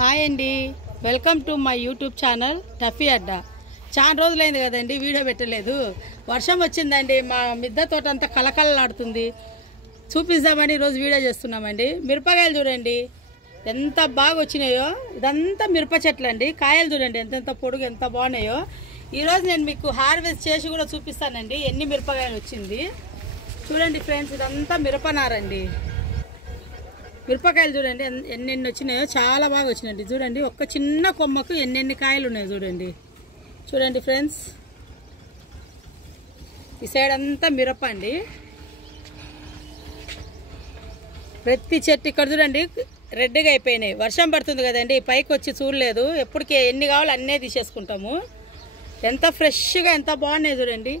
Hi అండి, welcome to my YouTube channel టఫీ అడ్డా. చాలా రోజులైంది కదండి వీడియో పెట్టలేదు. వర్షం వచ్చిందండి, మా మిద్దె తోట అంతా కలకలలాడుతుంది. చూపిద్దామని ఈరోజు వీడియో చేస్తున్నామండి. మిరపకాయలు చూడండి ఎంత బాగా వచ్చినాయో. ఇదంతా మిరప చెట్లు అండి. కాయలు చూడండి ఎంతెంత పొడుగు ఎంత బాగున్నాయో. ఈరోజు నేను మీకు హార్వెస్ట్ చేసి కూడా చూపిస్తానండి ఎన్ని మిరపకాయలు వచ్చింది. చూడండి ఫ్రెండ్స్, ఇదంతా మిరపనారండి. మిరపకాయలు చూడండి ఎన్నెన్ని వచ్చినాయో, చాలా బాగా వచ్చినాయండి. చూడండి ఒక్క చిన్న కొమ్మకు ఎన్నెన్ని కాయలు ఉన్నాయి చూడండి. చూడండి ఫ్రెండ్స్, ఈ సైడ్ అంతా మిరప అండి. ప్రతి చెట్టు ఇక్కడ చూడండి రెడ్గా అయిపోయినాయి. వర్షం పడుతుంది కదండి, పైకి వచ్చి చూడలేదు. ఎప్పటికీ ఎన్ని కావాలో అన్నే తీసేసుకుంటాము. ఎంత ఫ్రెష్గా ఎంత బాగున్నాయి చూడండి.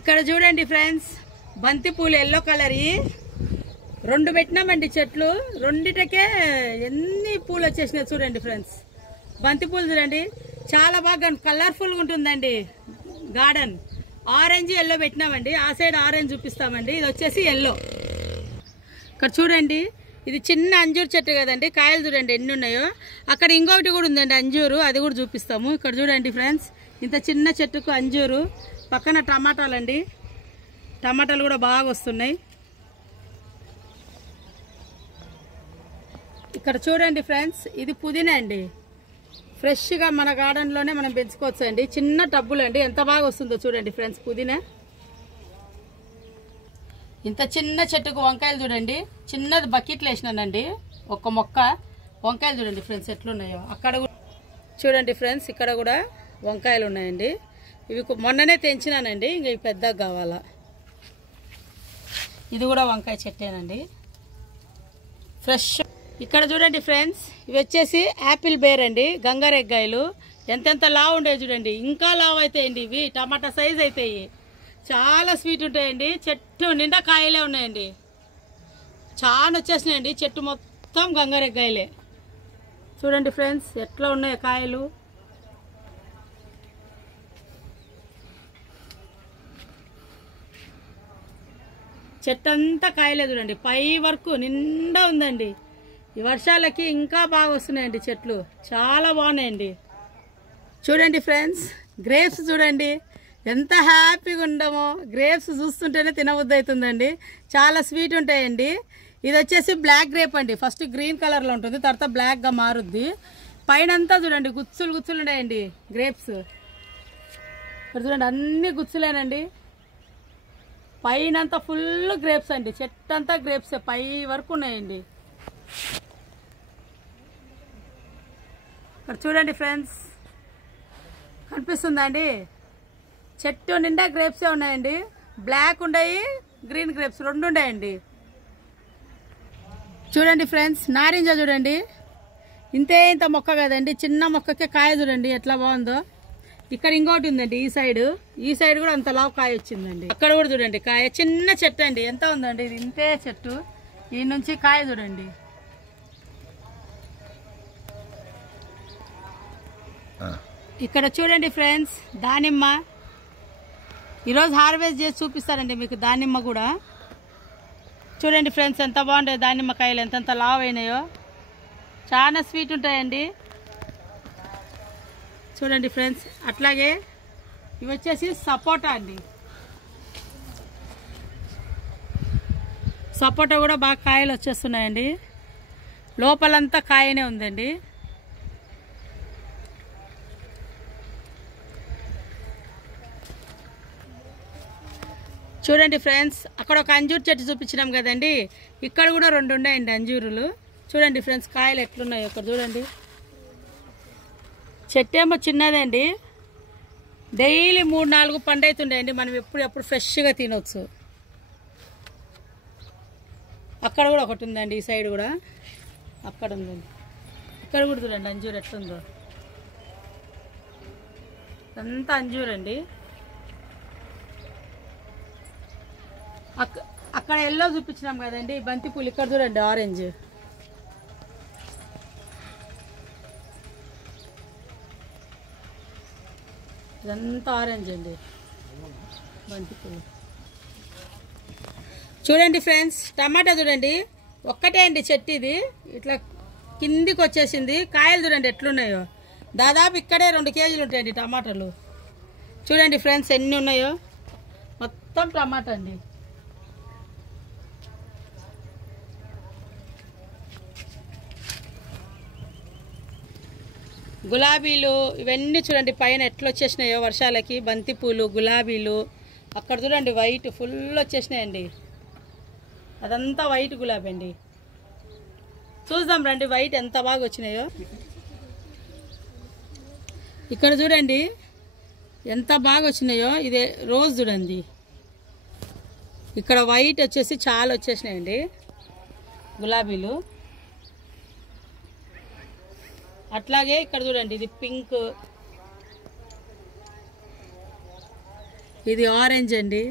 ఇక్కడ చూడండి ఫ్రెండ్స్, బంతిపూలు ఎల్లో కలర్ రెండు పెట్టినామండి చెట్లు. రెండిటకే ఎన్ని పూలు వచ్చేసినాయి చూడండి ఫ్రెండ్స్. బంతిపూలు చూడండి చాలా బాగా కలర్ఫుల్గా ఉంటుందండి గార్డెన్. Orange yellow పెట్టినామండి. ఆ సైడ్ ఆరెంజ్ చూపిస్తామండి. ఇది వచ్చేసి ఎల్లో. ఇక్కడ చూడండి, ఇది చిన్న అంజూరు చెట్టు కదండి. కాయలు చూడండి ఎన్ని ఉన్నాయో. అక్కడ ఇంకొకటి కూడా ఉందండి అంజూరు, అది కూడా చూపిస్తాము. ఇక్కడ చూడండి ఫ్రెండ్స్, ఇంత చిన్న చెట్టుకు అంజూరు. పక్కన టమాటాలు అండి, టమాటాలు కూడా బాగా వస్తున్నాయి. ఇక్కడ చూడండి ఫ్రెండ్స్, ఇది పుదీనా అండి. ఫ్రెష్గా మన గార్డెన్లోనే మనం పెంచుకోవచ్చు అండి. చిన్న టబ్బులు అండి, ఎంత బాగా వస్తుందో చూడండి ఫ్రెండ్స్ పుదీనా. ఇంత చిన్న చెట్టుకు వంకాయలు చూడండి, చిన్నది బకెట్లు వేసినానండి. ఒక మొక్క వంకాయలు చూడండి ఫ్రెండ్స్ ఎట్లున్నాయో. అక్కడ కూడా చూడండి ఫ్రెండ్స్, ఇక్కడ కూడా వంకాయలు ఉన్నాయండి. ఇవి మొన్ననే తెంచినానండి, ఇంక ఇవి పెద్దగా కావాలా. ఇది కూడా వంకాయ చెట్టేనండి, ఫ్రెష్. ఇక్కడ చూడండి ఫ్రెండ్స్, ఇవి వచ్చేసి యాపిల్ బేర్ అండి, గంగారెగ్గాయలు. ఎంతెంత లావు ఉండేవి చూడండి, ఇంకా లావు అవుతాయండి. ఇవి టమాటా సైజ్ అవుతాయి, చాలా స్వీట్ ఉంటాయండి. చెట్టు నిండా కాయలే ఉన్నాయండి, చాలా వచ్చేసినాయండి. చెట్టు మొత్తం గంగారెగ్గాయలే. చూడండి ఫ్రెండ్స్ ఎట్లా ఉన్నాయి కాయలు. చెట్టు అంతా కాయలే చూడండి, పై వరకు నిండా ఉందండి. ఈ వర్షాలకి ఇంకా బాగా వస్తున్నాయండి చెట్లు, చాలా బాగున్నాయండి. చూడండి ఫ్రెండ్స్, గ్రేప్స్ చూడండి ఎంత హ్యాపీగా ఉండమో. గ్రేప్స్ చూస్తుంటేనే తినబుద్ధి అవుతుందండి, చాలా స్వీట్ ఉంటాయండి. ఇది వచ్చేసి బ్లాక్ గ్రేప్ అండి. ఫస్ట్ గ్రీన్ కలర్లో ఉంటుంది, తర్వాత బ్లాక్గా మారుద్ది. పైనంతా చూడండి గుచ్చులు గుచ్చులు ఉన్నాయండి గ్రేప్స్. ఇక్కడ చూడండి అన్ని గుచ్చులేనండి. పైనంతా ఫుల్ గ్రేప్స్ అండి, చెట్టు అంతా గ్రేప్స్ పై వరకు ఉన్నాయండి. ఇక్కడ చూడండి ఫ్రెండ్స్, కనిపిస్తుందా అండి? చెట్టు నిండా గ్రేప్సే ఉన్నాయండి. బ్లాక్ ఉన్నాయి, గ్రీన్ గ్రేప్స్ రెండు ఉన్నాయండి. చూడండి ఫ్రెండ్స్, నారింజ చూడండి ఇంత మొక్క కదండి, చిన్న మొక్కకే కాయ చూడండి ఎట్లా బాగుందో. ఇక్కడ ఇంకోటి ఉందండి, ఈ సైడ్ కూడా అంత లావు కాయ వచ్చిందండి. అక్కడ కూడా చూడండి కాయ, చిన్న చెట్టు అండి. ఎంత ఉందండి ఇది, ఇంతే చెట్టు. ఈ నుంచి కాయ చూడండి. ఇక్కడ చూడండి ఫ్రెండ్స్, దానిమ్మ. ఈరోజు హార్వెస్ట్ చేసి చూపిస్తానండి మీకు దానిమ్మ కూడా. చూడండి ఫ్రెండ్స్ ఎంత బాగుంటాయి దానిమ్మకాయలు, ఎంతెంత లావు అయినాయో. చాలా స్వీట్ ఉంటాయండి. చూడండి ఫ్రెండ్స్, అట్లాగే ఇవి వచ్చేసి సపోటా అండి. సపోటా కూడా బాగా కాయలు వచ్చేస్తున్నాయండి. లోపలంతా కాయనే ఉందండి. చూడండి ఫ్రెండ్స్, అక్కడ ఒక అంజూరు చెట్టు చూపించినాం కదండి, ఇక్కడ కూడా రెండు ఉన్నాయండి అంజూరులు. చూడండి ఫ్రెండ్స్ కాయలు ఎట్లున్నాయో ఇక్కడ చూడండి. చెట్టు ఏమో చిన్నదండి, డైలీ 3-4 పండు అవుతుండేయండి. మనం ఎప్పుడు ఫ్రెష్గా తినవచ్చు. అక్కడ కూడా ఒకటి ఉందండి, ఈ సైడ్ కూడా అక్కడ ఉందండి. ఇక్కడ కూడా చూడండి అంజూరు ఎట్లుందో, అంతా అంజూరు అండి. అక్కడ ఎల్లో చూపించినాం కదండి బంతిపూలు, ఇక్కడ చూడండి ఆరెంజ్. ఇదంతా ఆరెంజ్ అండి బంతిపూలు. చూడండి ఫ్రెండ్స్, టమాటా చూడండి ఒక్కటే అండి చెట్టు ఇది, ఇట్లా కిందికి వచ్చేసింది. కాయలు చూడండి ఎట్లున్నాయో, దాదాపు ఇక్కడే 2 కేజీలు ఉంటాయండి టమాటాలు. చూడండి ఫ్రెండ్స్ ఎన్ని ఉన్నాయో, మొత్తం టమాటా అండి. గులాబీలు ఇవన్నీ చూడండి పైన ఎట్లా వచ్చేసినాయో వర్షాలకి. బంతిపూలు, గులాబీలు అక్కడ చూడండి వైట్ ఫుల్ వచ్చేసినాయండి. అదంతా వైట్ గులాబీ అండి. చూద్దాం రండి వైట్ ఎంత బాగా వచ్చినాయో. ఇక్కడ చూడండి ఎంత బాగా వచ్చినాయో. ఇదే రోజ్ చూడండి, ఇక్కడ వైట్ వచ్చేసి చాలా వచ్చేసినాయండి గులాబీలు. అట్లాగే ఇక్కడ చూడండి ఇది పింక్, ఇది ఆరెంజ్ అండి.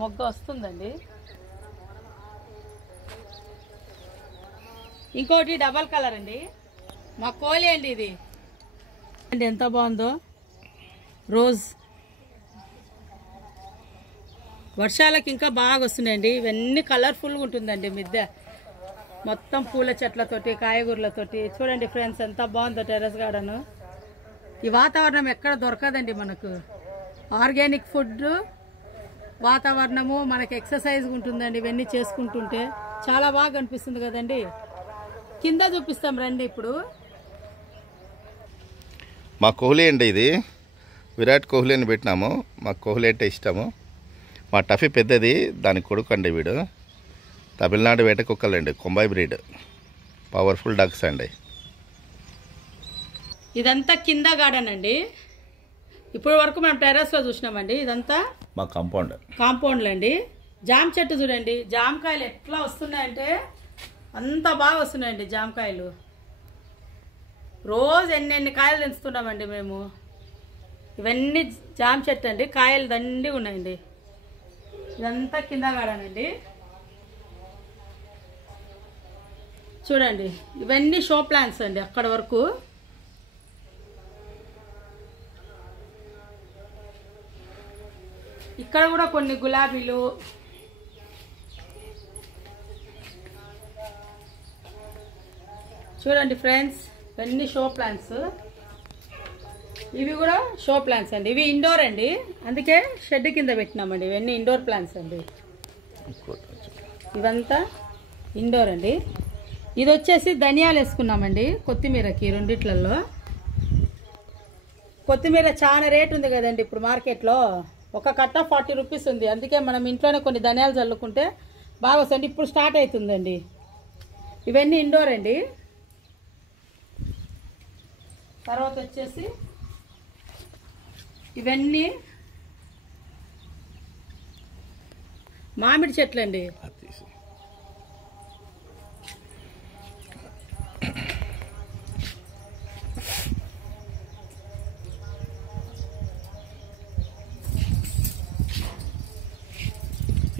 మొగ్గ వస్తుందండి. ఇంకోటి డబల్ కలర్ అండి, మా కోలి అండి ఇది. అండి ఎంత బాగుందో రోజ్. వర్షాలకి ఇంకా బాగా వస్తున్నాయండి. ఇవన్నీ కలర్ఫుల్గా ఉంటుందండి మిద్దె మొత్తం పూల చెట్లతోటి, కాయగూరలతోటి. చూడండి ఫ్రెండ్స్ ఎంత బాగుందో టెర్రస్ గార్డెన్. ఈ వాతావరణం ఎక్కడ దొరకదండి మనకు. ఆర్గానిక్ ఫుడ్, వాతావరణము, మనకి ఎక్సర్సైజ్ ఉంటుందండి. ఇవన్నీ చేసుకుంటుంటే చాలా బాగా అనిపిస్తుంది కదండి. కింద చూపిస్తాం రండి ఇప్పుడు. మా కోహ్లీ అండి ఇది, విరాట్ కోహ్లీ అని పెట్టినాము. మాకు కోహ్లీ అంటే ఇష్టము. మా టఫీ పెద్దది, దాని కొడుకు అండి వీడు. తమిళనాడు వేట కుక్కలండి, కొంబాయి బ్రీడ్, పవర్ఫుల్ డాగ్స్ అండి. ఇదంతా కింద గార్డెన్ అండి. ఇప్పుడు వరకు మనం టెర్రస్లో చూసినామండి. ఇదంతా మా కాంపౌండ్లో అండి. జామ చెట్టు చూడండి, జామకాయలు ఎట్లా వస్తున్నాయంటే అంత బాగా వస్తున్నాయండి జామకాయలు. రోజు ఎన్ని కాయలు తెంచుతున్నామండి మేము. ఇవన్నీ జామ చెట్టు అండి, కాయలు దండి ఉన్నాయండి. ఇదంతా కింద గార్డెన్ అండి. చూడండి ఇవన్నీ షో ప్లాంట్స్ అండి అక్కడ వరకు. ఇక్కడ కూడా కొన్ని గులాబీలు, చూడండి ఫ్రెండ్స్ ఇవన్నీ షో ప్లాంట్స్. ఇవి కూడా షో ప్లాంట్స్ అండి. ఇవి ఇండోర్ అండి, అందుకే షెడ్ కింద పెట్టినామండి. ఇవన్నీ ఇండోర్ ప్లాంట్స్ అండి. ఇవంతా ఇండోర్ అండి. ఇది వచ్చేసి ధనియాలు వేసుకున్నామండి కొత్తిమీరకి. రెండిట్లలో కొత్తిమీర చాలా రేట్ ఉంది కదండి ఇప్పుడు మార్కెట్లో. ఒక కట్ట 40 రూపీస్ ఉంది. అందుకే మనం ఇంట్లోనే కొన్ని ధనియాలు చల్లుకుంటే బాగా వస్తుంది. ఇప్పుడు స్టార్ట్ అవుతుందండి. ఇవన్నీ ఇండోర్ అండి. తర్వాత వచ్చేసి ఇవన్నీ మామిడి చెట్లు అండి.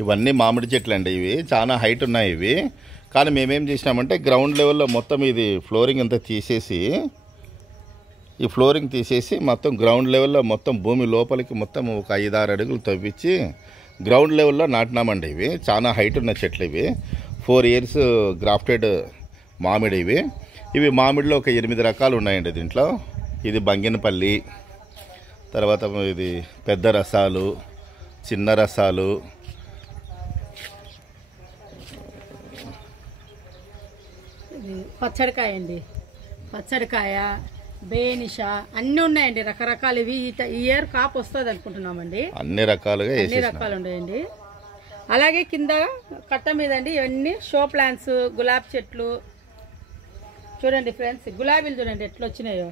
ఇవన్నీ మామిడి చెట్లు అండి. ఇవి చాలా హైట్ ఉన్నాయి ఇవి. కానీ మేమేం చేసినామంటే గ్రౌండ్ లెవెల్లో మొత్తం ఇది ఫ్లోరింగ్ అంతా తీసేసి, ఈ ఫ్లోరింగ్ తీసేసి మొత్తం గ్రౌండ్ లెవెల్లో మొత్తం భూమి లోపలికి మొత్తం ఒక 5-6 అడుగులు తవ్వించి గ్రౌండ్ లెవెల్లో నాటినామండి. ఇవి చాలా హైట్ ఉన్న చెట్లు. ఇవి 4 ఇయర్స్ గ్రాఫ్టెడ్ మామిడి. ఇవి మామిడిలో ఒక 8 రకాలు ఉన్నాయండి దీంట్లో. ఇది బంగినపల్లి, తర్వాత ఇది పెద్ద రసాలు, చిన్న రసాలు, పచ్చడికాయ అండి, పచ్చడికాయ, బేనిష అన్నీ ఉన్నాయండి రకరకాలు. ఇవి ఈ ఇయర్ కాపు వస్తుంది అనుకుంటున్నామండి. అన్ని రకాలు ఉన్నాయండి. అలాగే కింద కట్ట మీద అండి ఇవన్నీ షో ప్లాంట్స్, గులాబీ చెట్లు. చూడండి ఫ్రెండ్స్ గులాబీలు చూడండి ఎట్లా వచ్చినాయో.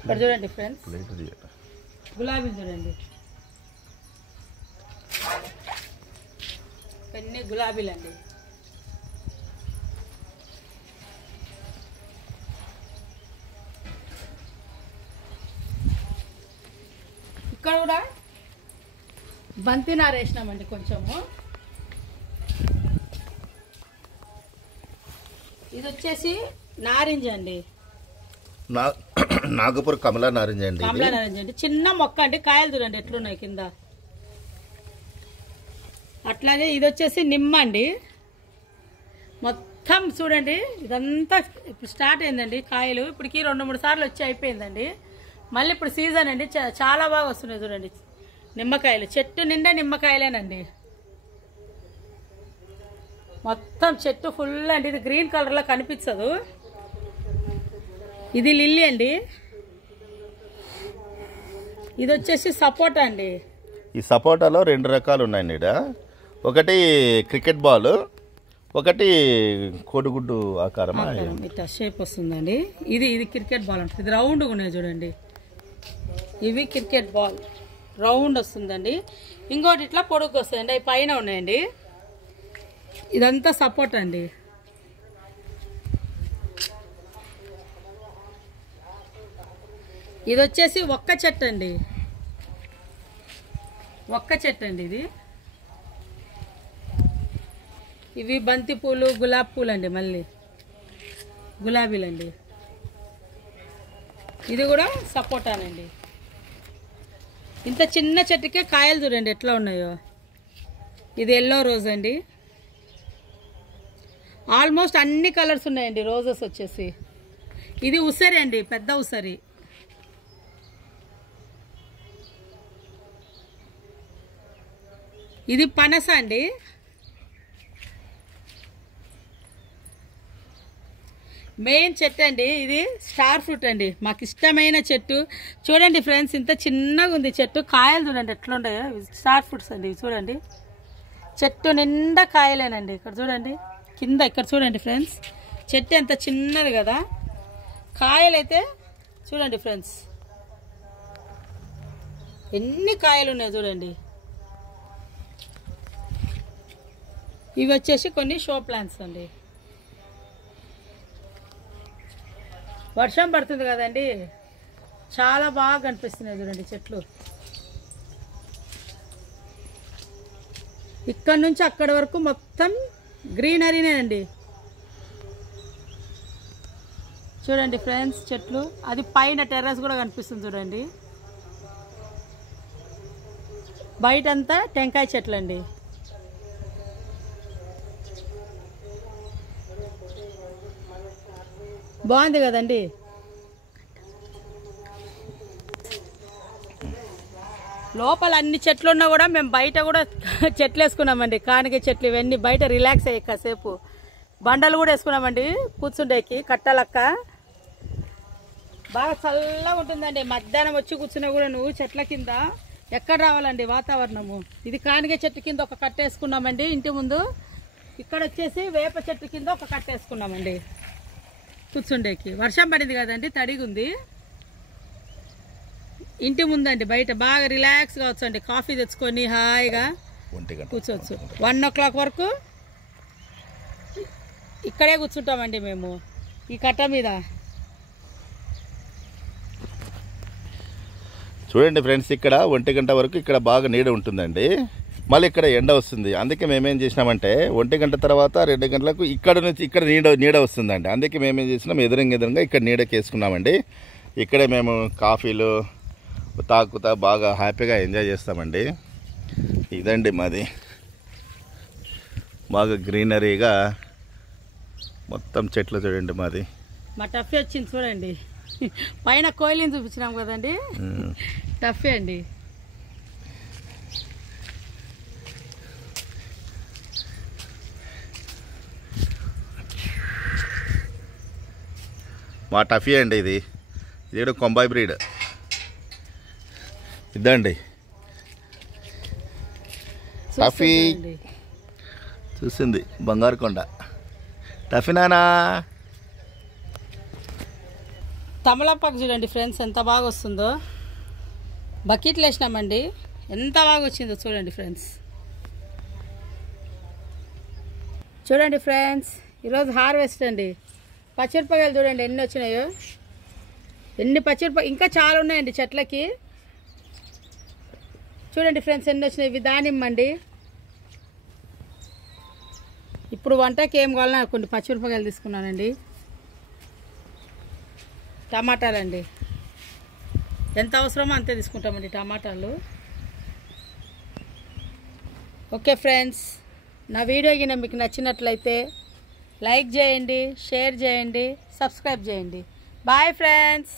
ఇక్కడ చూడండి ఫ్రెండ్స్ గులాబీలు చూడండి, ఇవన్నీ గులాబీలు అండి. ఇక్కడ కూడా బంతి నార వేసినామండి కొంచెము. ఇది వచ్చేసి నారింజ అండి, నాగపూర్ కమలా నారింజ అండి. కమలా నారింజ అండి, చిన్న మొక్క అండి. కాయలు చూడండి ఎట్లున్నాయి కింద. అట్లాగే ఇది వచ్చేసి నిమ్మ అండి. మొత్తం చూడండి ఇదంతా ఇప్పుడు స్టార్ట్ అయిందండి కాయలు. ఇప్పటికి 2-3 సార్లు వచ్చి అయిపోయిందండి. మళ్ళీ ఇప్పుడు సీజన్ అండి. చాలా బాగా వస్తున్నాయి చూడండి నిమ్మకాయలు. చెట్టు నిండా నిమ్మకాయలేనండి. మొత్తం చెట్టు ఫుల్ అండి. ఇది గ్రీన్ కలర్లో కనిపించదు. ఇది లిల్లీ అండి. ఇది వచ్చేసి సపోటా అండి. ఈ సపోటాలో 2 రకాలు ఉన్నాయండి ఇక్కడ. ఒకటి క్రికెట్ బాల్, ఒకటి కోడిగుడ్డు ఆకారం ఇట్లా షేప్ వస్తుందండి. ఇది క్రికెట్ బాల్ అంటారు. ఇది రౌండ్గా ఉన్నాయి చూడండి. ఇవి క్రికెట్ బాల్ రౌండ్ వస్తుందండి. ఇంకోటి ఇట్లా పొడుగు వస్తుందండి. అవి పైన ఉన్నాయండి. ఇదంతా సపోర్ట్ అండి. ఇది వచ్చేసి ఒక్క చెట్టు అండి. ఒక్క చెట్టు అండి ఇది. ఇవి బంతి పూలు, గులాబీ పూలు అండి. మళ్ళీ గులాబీలండి. ఇది కూడా సపోటానండి. ఇంత చిన్న చెట్టుకే కాయలు చూడండి ఎట్లా ఉన్నాయో. ఇది ఎల్లో రోజ్ అండి. ఆల్మోస్ట్ అన్ని కలర్స్ ఉన్నాయండి రోజెస్ వచ్చేసి. ఇది ఉసిరి అండి, పెద్ద ఉసిరి. ఇది పనస అండి. మెయిన్ చెట్టు అండి. ఇది స్టార్ ఫ్రూట్ అండి. మాకు ఇష్టమైన చెట్టు. చూడండి ఫ్రెండ్స్, ఇంత చిన్నగా ఉంది చెట్టు. కాయలు చూడండి ఎట్లా ఉన్నాయో. స్టార్ ఫ్రూట్స్ అండి. చూడండి చెట్టు నిండా కాయలేనండి. ఇక్కడ చూడండి కింద. ఇక్కడ చూడండి ఫ్రెండ్స్, చెట్టు ఎంత చిన్నది కదా. కాయలైతే చూడండి ఫ్రెండ్స్ ఎన్ని కాయలు ఉన్నాయి చూడండి. ఇవి వచ్చేసి కొన్ని షో ప్లాంట్స్ అండి. వర్షం పడుతుంది కదండి, చాలా బాగా కనిపిస్తున్నాయి చూడండి చెట్లు. ఇక్కడ నుంచి అక్కడ వరకు మొత్తం గ్రీనరీనే అండి. చూడండి ఫ్రెండ్స్ చెట్లు. అది పైన టెర్రస్ కూడా కనిపిస్తుంది చూడండి. బయటంతా టెంకాయ చెట్లు అండి. బాగుంది కదండి. లోపల అన్ని చెట్లు ఉన్నా కూడా మేము బయట కూడా చెట్లు వేసుకున్నామండి. కానిక చెట్లు ఇవన్నీ బయట రిలాక్స్ అయ్యి కాసేపు. బండలు కూడా వేసుకున్నామండి కూర్చుండేకి, కట్టలక్క. బాగా చల్లగా ఉంటుందండి. మధ్యాహ్నం వచ్చి కూర్చున్నా కూడా నువ్వు చెట్ల కింద ఎక్కడ రావాలండి వాతావరణము. ఇది కానిక చెట్టు కింద ఒక కట్ట వేసుకున్నామండి ఇంటి ముందు. ఇక్కడ వచ్చేసి వేప చెట్టు కింద ఒక కట్ట వేసుకున్నామండి కూర్చుండేకి. వర్షం పడింది కదండి, తడిగుంది. ఇంటి ముందండి బయట బాగా రిలాక్స్ కావచ్చు అండి. కాఫీ తెచ్చుకొని హాయిగా కూర్చోవచ్చు. 1 o'clock వరకు ఇక్కడే కూర్చుంటామండి మేము ఈ కట్ట మీద. చూడండి ఫ్రెండ్స్, ఇక్కడ 1 గంట వరకు ఇక్కడ బాగా నీడ ఉంటుందండి. మళ్ళీ ఇక్కడ ఎండ వస్తుంది. అందుకే మేమేం చేసినామంటే 1 గంట తర్వాత 2 గంటలకు ఇక్కడ నుంచి ఇక్కడ నీడ వస్తుందండి. అందుకే మేమేం చేసినాం, ఎదురుగా ఇక్కడ నీడకి వేసుకున్నామండి. ఇక్కడే మేము కాఫీలు తాగుతా బాగా హ్యాపీగా ఎంజాయ్ చేస్తామండి. ఇదండి మాది బాగా గ్రీనరీగా మొత్తం చెట్లు చూడండి మాది. మా టఫీ వచ్చింది చూడండి. పైన కోయిలిని చూపించినాం కదండి, టఫీ అండి. మా టఫీ అండి. ఇది కూడా కొంబాయి బ్రీడ్. ఇదండి టఫీ. చూసింది బంగారు కొండ. టఫీ నానా. తమలపాకు చూడండి ఫ్రెండ్స్ ఎంత బాగా వస్తుందో. బకెట్లు వేసినామండి, ఎంత బాగా వచ్చిందో చూడండి ఫ్రెండ్స్. చూడండి ఫ్రెండ్స్, ఈరోజు హార్వెస్ట్ అండి. పచ్చిమిరపకాయలు చూడండి ఎన్ని వచ్చినాయో. ఎన్ని పచ్చిమిరపకాయలు, ఇంకా చాలా ఉన్నాయండి చెట్లకి. చూడండి ఫ్రెండ్స్ ఎన్ని వచ్చినాయి. ఇవి దానిమ్మ అండి. ఇప్పుడు వంటకి ఏం కావాలన్నా కొన్ని పచ్చిమిరపకాయలు తీసుకున్నానండి. టమాటాలండి, ఎంత అవసరమో అంతే తీసుకుంటామండి టమాటాలు. ఓకే ఫ్రెండ్స్, నా వీడియో గిన మీకు నచ్చినట్లయితే లైక్ చేయండి, షేర్ చేయండి, సబ్స్క్రైబ్ చేయండి. Bye friends.